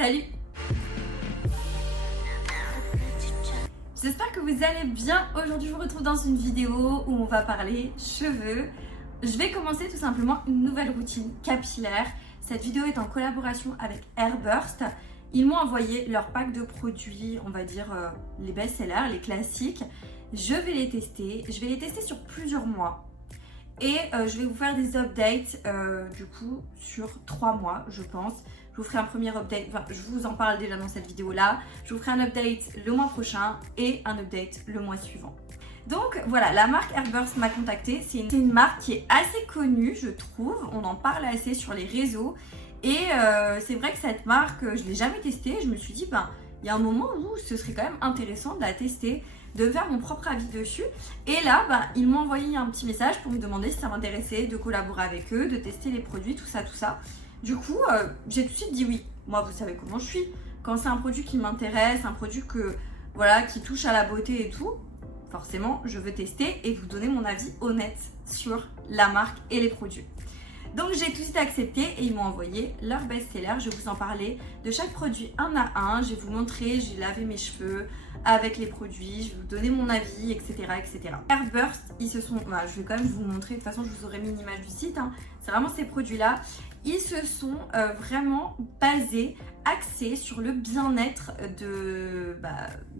Salut! J'espère que vous allez bien. Aujourd'hui, je vous retrouve dans une vidéo où on va parler cheveux. Je vais commencer tout simplement une nouvelle routine capillaire. Cette vidéo est en collaboration avec Airburst. Ils m'ont envoyé leur pack de produits, on va dire les best-sellers, les classiques. Je vais les tester. Je vais les tester sur plusieurs mois. Et je vais vous faire des updates du coup sur 3 mois, je pense. Je vous ferai un premier update, enfin je vous en parle déjà dans cette vidéo là. Je vous ferai un update le mois prochain et un update le mois suivant. Donc voilà, la marque Airburst m'a contactée. C'est une marque qui est assez connue, je trouve. On en parle assez sur les réseaux. Et c'est vrai que cette marque, je ne l'ai jamais testée. Je me suis dit, il y a un moment où ce serait quand même intéressant de la tester, de faire mon propre avis dessus. Et là, ils m'ont envoyé un petit message pour me demander si ça m'intéressait de collaborer avec eux, de tester les produits, tout ça, tout ça. Du coup, j'ai tout de suite dit oui. Moi, vous savez comment je suis. Quand c'est un produit qui m'intéresse, un produit qui touche à la beauté et tout, forcément, je veux tester et vous donner mon avis honnête sur la marque et les produits. Donc j'ai tout de suite accepté et ils m'ont envoyé leur best-seller. Je vais vous en parler de chaque produit un à un. Je vais vous montrer, j'ai lavé mes cheveux avec les produits, je vais vous donner mon avis, etc. etc. Airburst, ils se sont... je vais quand même vous montrer, de toute façon je vous aurai mis une image du site. C'est vraiment ces produits-là. Ils se sont vraiment basés, axés sur le bien-être de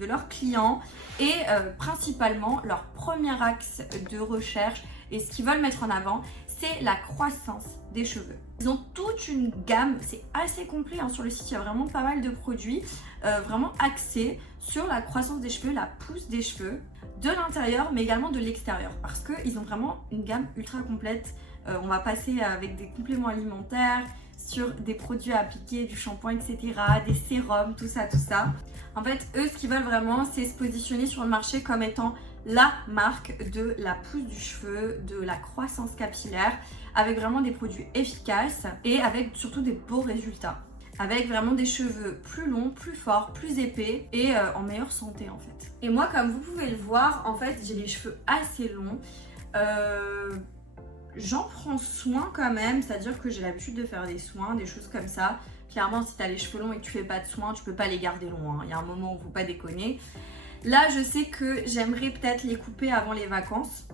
leurs clients et principalement leur premier axe de recherche et ce qu'ils veulent mettre en avant, c'est la croissance des cheveux. Ils ont toute une gamme, c'est assez complet sur le site, il y a vraiment pas mal de produits vraiment axés sur la croissance des cheveux, la pousse des cheveux, de l'intérieur mais également de l'extérieur parce qu'ils ont vraiment une gamme ultra complète. On va passer avec des compléments alimentaires, sur des produits à appliquer, du shampoing, etc., des sérums, tout ça, tout ça. En fait, eux, ce qu'ils veulent vraiment, c'est se positionner sur le marché comme étant la marque de la pousse du cheveu, de la croissance capillaire, avec vraiment des produits efficaces et avec surtout des beaux résultats. Avec vraiment des cheveux plus longs, plus forts, plus épais et en meilleure santé en fait. Et moi, comme vous pouvez le voir, en fait, j'ai les cheveux assez longs. J'en prends soin quand même, c'est-à-dire que j'ai l'habitude de faire des soins, des choses comme ça. Clairement, si tu as les cheveux longs et que tu fais pas de soins, tu peux pas les garder longs. Il y a un moment où il ne faut pas déconner. Là, je sais que j'aimerais peut-être les couper avant les vacances,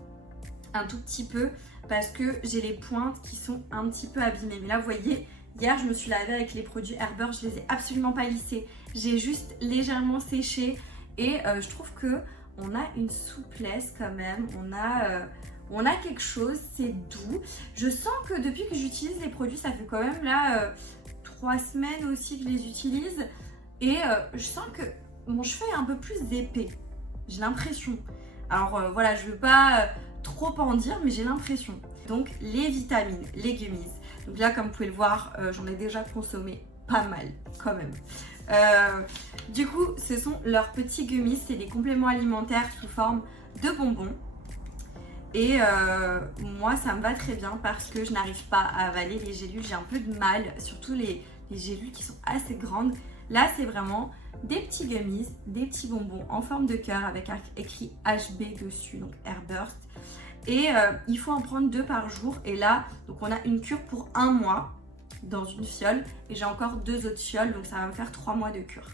un tout petit peu, parce que j'ai les pointes qui sont un petit peu abîmées. Mais là, vous voyez, hier, je me suis lavée avec les produits Airburst, je les ai absolument pas lissés. J'ai juste légèrement séché et je trouve que on a une souplesse quand même. On a quelque chose, c'est doux. Je sens que depuis que j'utilise les produits, ça fait quand même là 3 semaines aussi que je les utilise. Et je sens que mon cheveu est un peu plus épais. J'ai l'impression. Alors voilà, je ne veux pas trop en dire, mais j'ai l'impression. Donc les vitamines, les gummies. Donc là, comme vous pouvez le voir, j'en ai déjà consommé pas mal quand même. Du coup, ce sont leurs petits gummies. C'est des compléments alimentaires sous forme de bonbons. Et moi ça me va très bien parce que je n'arrive pas à avaler les gélules, j'ai un peu de mal, surtout les gélules qui sont assez grandes. Là c'est vraiment des petits gummies, des petits bonbons en forme de cœur avec écrit HB dessus, donc Airburst. Et il faut en prendre 2 par jour et là donc on a une cure pour 1 mois dans une fiole et j'ai encore 2 autres fioles donc ça va me faire 3 mois de cure.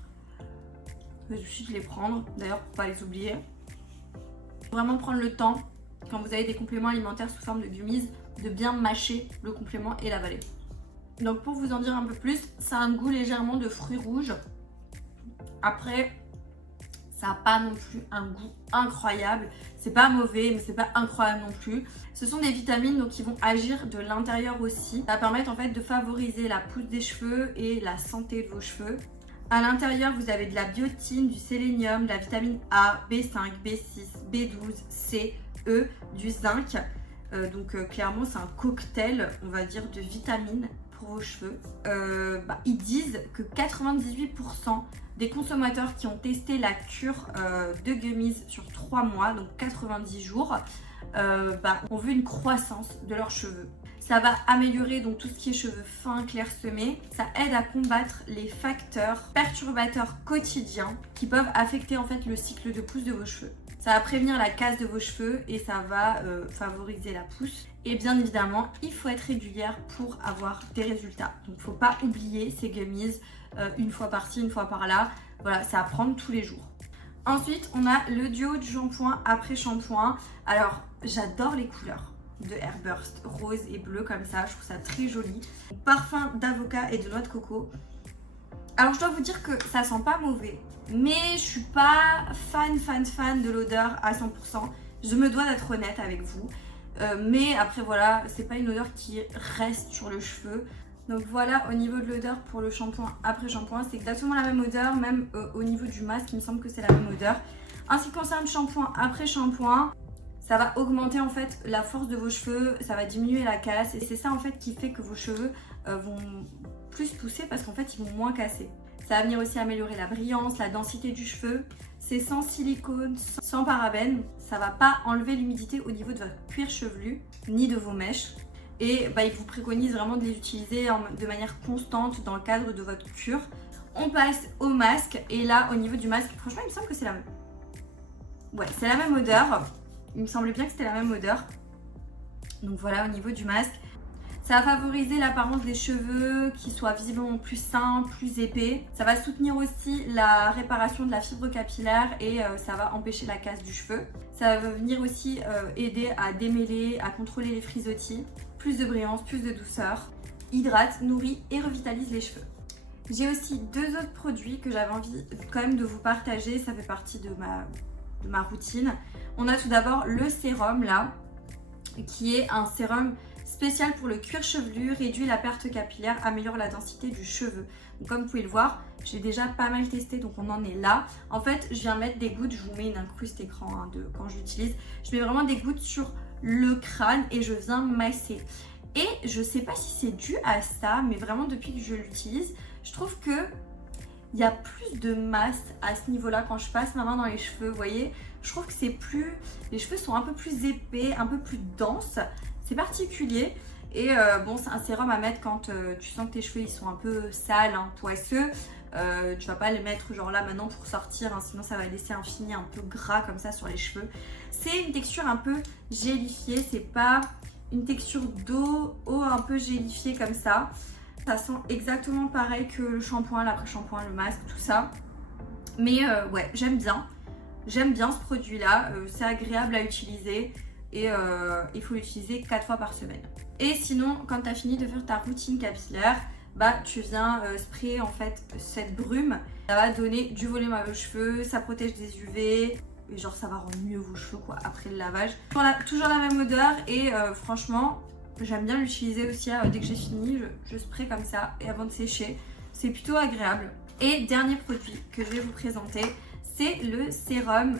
Je vais juste les prendre d'ailleurs pour pas les oublier. Faut vraiment prendre le temps. Quand vous avez des compléments alimentaires sous forme de gummies, de bien mâcher le complément et l'avaler. Donc pour vous en dire un peu plus, ça a un goût légèrement de fruits rouges. Après, ça n'a pas non plus un goût incroyable. C'est pas mauvais, mais c'est pas incroyable non plus. Ce sont des vitamines donc, qui vont agir de l'intérieur aussi. Ça va permettre en fait de favoriser la pousse des cheveux et la santé de vos cheveux. À l'intérieur, vous avez de la biotine, du sélénium, de la vitamine A, B5, B6, B12, C, E, du zinc. Clairement c'est un cocktail on va dire de vitamines pour vos cheveux. Ils disent que 98% des consommateurs qui ont testé la cure de gummies sur 3 mois, donc 90 jours, ont vu une croissance de leurs cheveux. Ça va améliorer donc tout ce qui est cheveux fins, clairsemés. Ça aide à combattre les facteurs perturbateurs quotidiens qui peuvent affecter en fait le cycle de pousse de vos cheveux. Ça va prévenir la casse de vos cheveux et ça va favoriser la pousse. Et bien évidemment, il faut être régulière pour avoir des résultats. Donc faut pas oublier ces gummies une fois par-ci, une fois par-là. Voilà, c'est à prendre tous les jours. Ensuite, on a le duo du shampoing après shampoing. Alors, j'adore les couleurs de Airburst, rose et bleu comme ça. Je trouve ça très joli. Parfum d'avocat et de noix de coco. Alors, je dois vous dire que ça sent pas mauvais. Mais je suis pas fan de l'odeur à 100%. Je me dois d'être honnête avec vous. Mais après voilà, c'est pas une odeur qui reste sur le cheveu. Donc voilà, au niveau de l'odeur pour le shampoing après shampoing, c'est exactement la même odeur. Même au niveau du masque, il me semble que c'est la même odeur. En ce qui concerne shampoing après shampoing, ça va augmenter en fait la force de vos cheveux, ça va diminuer la casse. Et c'est ça en fait qui fait que vos cheveux vont plus pousser parce qu'en fait ils vont moins casser. Ça va venir aussi améliorer la brillance, la densité du cheveu. C'est sans silicone, sans parabènes. Ça va pas enlever l'humidité au niveau de votre cuir chevelu, ni de vos mèches. Et bah, il vous préconise vraiment de les utiliser de manière constante dans le cadre de votre cure. On passe au masque. Et là, au niveau du masque, franchement, il me semble que c'est la même. Ouais, c'est la même odeur. Il me semblait bien que c'était la même odeur. Donc voilà, au niveau du masque. Ça va favoriser l'apparence des cheveux qui soient visiblement plus sains, plus épais. Ça va soutenir aussi la réparation de la fibre capillaire et ça va empêcher la casse du cheveu. Ça va venir aussi aider à démêler, à contrôler les frisottis. Plus de brillance, plus de douceur. Hydrate, nourrit et revitalise les cheveux. J'ai aussi deux autres produits que j'avais envie quand même de vous partager. Ça fait partie de ma routine. On a tout d'abord le sérum là, qui est un sérum spécial pour le cuir chevelu, réduit la perte capillaire, améliore la densité du cheveu. Donc, comme vous pouvez le voir, j'ai déjà pas mal testé, donc on en est là. En fait, je viens mettre des gouttes, je vous mets une incruste écran de quand je l'utilise. Je mets vraiment des gouttes sur le crâne et je viens masser. Et je sais pas si c'est dû à ça, mais vraiment depuis que je l'utilise, je trouve que il y a plus de masse à ce niveau-là quand je passe ma main dans les cheveux, vous voyez. Je trouve que c'est plus... Les cheveux sont un peu plus épais, un peu plus denses. C'est particulier. Et bon, c'est un sérum à mettre quand tu sens que tes cheveux ils sont un peu sales, hein, poisseux. Tu vas pas les mettre genre là maintenant pour sortir, hein, sinon ça va laisser un fini un peu gras comme ça sur les cheveux. C'est une texture un peu gélifiée, c'est pas une texture d'eau un peu gélifiée comme ça. Ça sent exactement pareil que le shampoing, l'après-shampoing, le masque, tout ça. Mais ouais, j'aime bien. J'aime bien ce produit-là. C'est agréable à utiliser. Et il faut l'utiliser 4 fois par semaine. Et sinon, quand tu as fini de faire ta routine capillaire, bah tu viens sprayer en fait cette brume. Ça va donner du volume à vos cheveux, ça protège des UV. Et genre ça va rendre mieux vos cheveux quoi après le lavage. Toujours la même odeur et franchement... J'aime bien l'utiliser aussi dès que j'ai fini, je spray comme ça et avant de sécher. C'est plutôt agréable. Et dernier produit que je vais vous présenter, c'est le sérum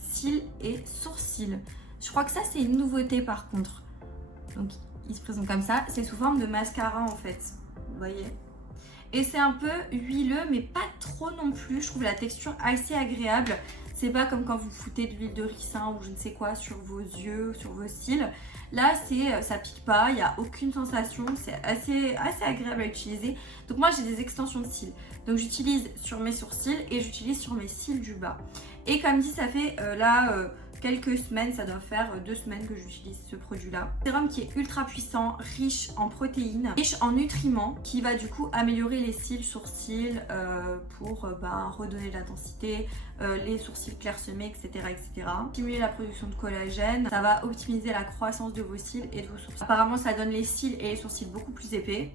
cils et sourcils. Je crois que ça c'est une nouveauté par contre. Donc il se présente comme ça, c'est sous forme de mascara en fait, vous voyez. Et c'est un peu huileux mais pas trop non plus, je trouve la texture assez agréable. C'est pas comme quand vous foutez de l'huile de ricin ou je ne sais quoi sur vos yeux, sur vos cils. Là, ça pique pas, il n'y a aucune sensation, c'est assez agréable à utiliser. Donc moi, j'ai des extensions de cils. Donc j'utilise sur mes sourcils et j'utilise sur mes cils du bas. Et comme dit, ça fait quelques semaines, ça doit faire 2 semaines que j'utilise ce produit-là. Sérum qui est ultra puissant, riche en protéines, riche en nutriments, qui va du coup améliorer les cils, sourcils pour redonner de la densité, les sourcils clairsemés, etc., etc. Stimuler la production de collagène, ça va optimiser la croissance de vos cils et de vos sourcils. Apparemment, ça donne les cils et les sourcils beaucoup plus épais,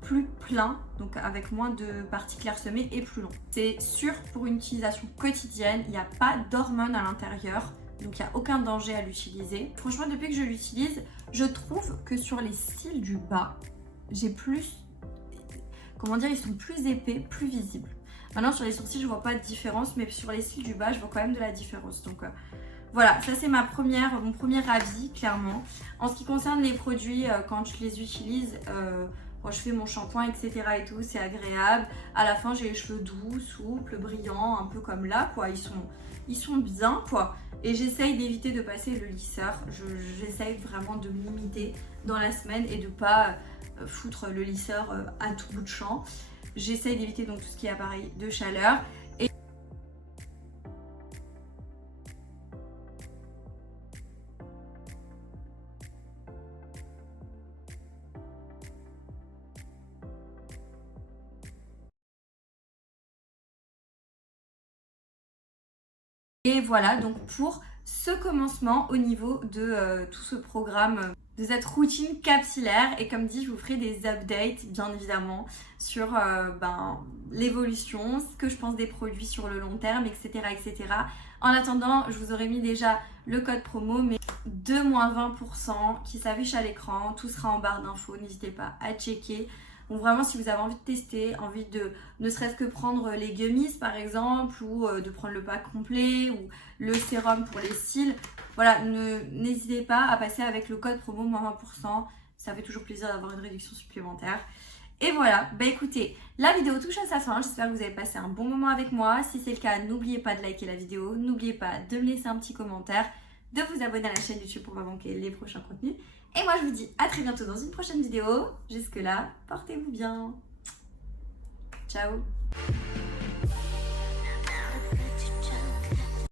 plus plein, donc avec moins de parties clairsemées et plus long. C'est sûr pour une utilisation quotidienne, il n'y a pas d'hormones à l'intérieur. Donc il n'y a aucun danger à l'utiliser. Franchement, depuis que je l'utilise, je trouve que sur les cils du bas, j'ai plus... Comment dire, ils sont plus épais, plus visibles. Maintenant, sur les sourcils, je vois pas de différence, mais sur les cils du bas, je vois quand même de la différence. Donc voilà, ça c'est mon premier avis, clairement. En ce qui concerne les produits, quand je les utilise... quand je fais mon shampoing, etc. et tout, c'est agréable. À la fin, j'ai les cheveux doux, souples, brillants, un peu comme là, quoi. Ils sont bien, quoi. Et j'essaye d'éviter de passer le lisseur. J'essaye vraiment de me limiter dans la semaine et de pas foutre le lisseur à tout bout de champ. J'essaye d'éviter donc tout ce qui est appareil de chaleur. Et voilà donc pour ce commencement au niveau de tout ce programme, de cette routine capillaire. Et comme dit, je vous ferai des updates bien évidemment sur l'évolution, ce que je pense des produits sur le long terme, etc. etc. En attendant, je vous aurais mis déjà le code promo, mais de moins 20% qui s'affiche à l'écran. Tout sera en barre d'infos, n'hésitez pas à checker. Donc vraiment, si vous avez envie de tester, envie de ne serait-ce que prendre les gummies par exemple, ou de prendre le pack complet, ou le sérum pour les cils, voilà, n'hésitez pas à passer avec le code promo moins 20%. Ça fait toujours plaisir d'avoir une réduction supplémentaire. Et voilà, bah écoutez, la vidéo touche à sa fin. J'espère que vous avez passé un bon moment avec moi. Si c'est le cas, n'oubliez pas de liker la vidéo, n'oubliez pas de me laisser un petit commentaire, de vous abonner à la chaîne YouTube pour ne pas manquer les prochains contenus. Et moi, je vous dis à très bientôt dans une prochaine vidéo. Jusque là, portez-vous bien. Ciao.